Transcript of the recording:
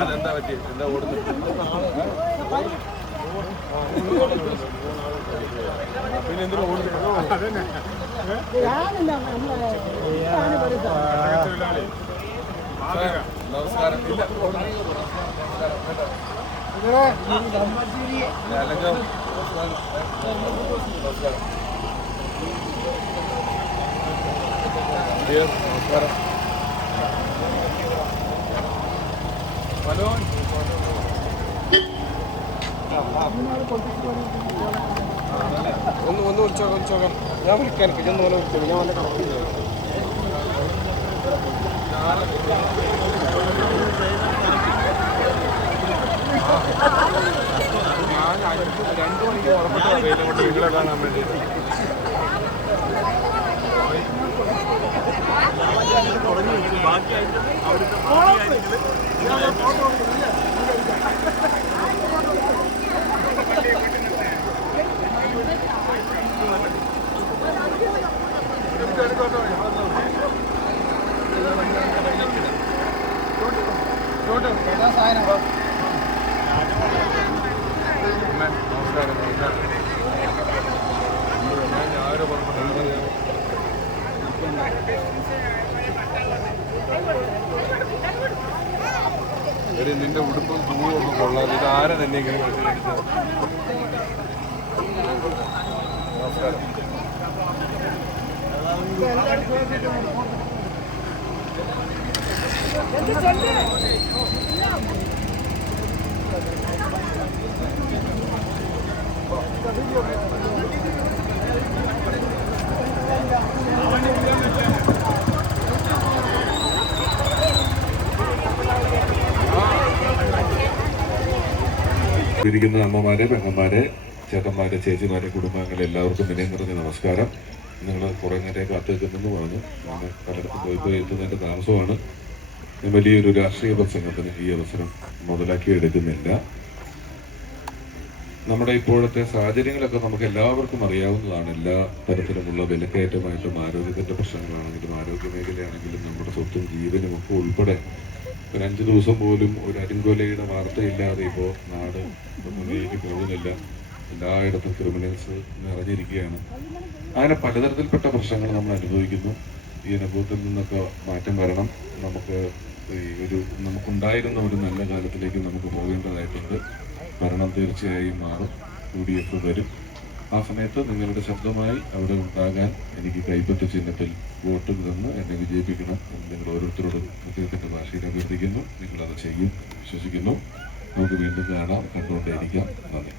അതെന്താ പറ്റി? എന്താ ഓടുന്നത്? പിന്നെ എന്തിനാ ഓടുന്നത്? നമസ്കാരം. ഇല്ല, നമസ്കാരം. നമസ്കാരം. ഹലോ. ഒന്ന് വിളിച്ചോക്കാം. ഞാൻ വിളിക്കാൻ ഇതൊന്നും പോലെ വിളിച്ചോ. ഞാൻ വല്ല കണക്കില്ല. ഞാൻ 2 മണിക്ക് പുറപ്പെട്ട വീട്ടിലെ കാണാൻ വേണ്ടിയിട്ട്. എടി, നിന്റെ ഉടുപ്പും പൂവും ഒക്കെ കൊള്ളാതെ ഇത് ആരെ തന്നെ ഇങ്ങനെ നമസ്കാരം. ഇരിക്കുന്ന അമ്മമാരെ, പെങ്ങന്മാരെ, ചേട്ടന്മാരെ, ചേച്ചിമാരെ, കുടുംബാംഗങ്ങളെ എല്ലാവർക്കും വിനയം നിറഞ്ഞ നമസ്കാരം. നിങ്ങൾ കുറേ നേരം കാത്തിരിക്കുന്നെന്ന് പറഞ്ഞു. അങ്ങനെ പലയിടത്തും പോയി എത്തുന്നതിൻ്റെ താമസമാണ്. വലിയൊരു രാഷ്ട്രീയ പ്രസംഗത്തിന് ഈ അവസരം മുതലാക്കി എടുക്കുന്നില്ല. നമ്മുടെ ഇപ്പോഴത്തെ സാഹചര്യങ്ങളൊക്കെ നമുക്ക് എല്ലാവർക്കും അറിയാവുന്നതാണ്. എല്ലാ തരത്തിലുമുള്ള വിലക്കയറ്റമായിട്ടും ആരോഗ്യത്തിൻ്റെ പ്രശ്നങ്ങളാണെങ്കിലും ആരോഗ്യ മേഖലയാണെങ്കിലും നമ്മുടെ സ്വത്തും ജീവനും ഒക്കെ ഉൾപ്പെടെ ഒരു 5 ദിവസം പോലും ഒരു അരിങ്കൊലയുടെ വാർത്തയില്ലാതെ ഇപ്പോൾ നാട് മുന്നിലേക്ക് പോകുന്നില്ല. എല്ലായിടത്തും ക്രിമിനൽസ് നിറഞ്ഞിരിക്കുകയാണ്. അങ്ങനെ പലതരത്തിൽപ്പെട്ട പ്രശ്നങ്ങൾ നമ്മൾ അനുഭവിക്കുന്നു. ഈ അനുഭവത്തിൽ നിന്നൊക്കെ മാറ്റം വരണം. നമുക്കുണ്ടായിരുന്ന ഒരു നല്ല കാലത്തിലേക്ക് നമുക്ക് പോകേണ്ടതായിട്ടുണ്ട്. ഭരണം തീർച്ചയായും മാറും. UDF വരും. ആ സമയത്ത് നിങ്ങളുടെ ശബ്ദമായി അവിടെ ഉണ്ടാകാൻ എനിക്ക് കൈപ്പറ്റ് ചിഹ്നത്തിൽ വോട്ട് തന്ന് എന്നെ വിജയിപ്പിക്കണം എന്ന് നിങ്ങൾ ഓരോരുത്തരോടും പ്രത്യേകത്തിൻ്റെ ഭാഷയിൽ അഭ്യർത്ഥിക്കുന്നു. നിങ്ങളത് ചെയ്യും വിശ്വസിക്കുന്നു. നമുക്ക് വീണ്ടും കാണാം. കണ്ടുകൊണ്ടേയിരിക്കാം. നന്ദി.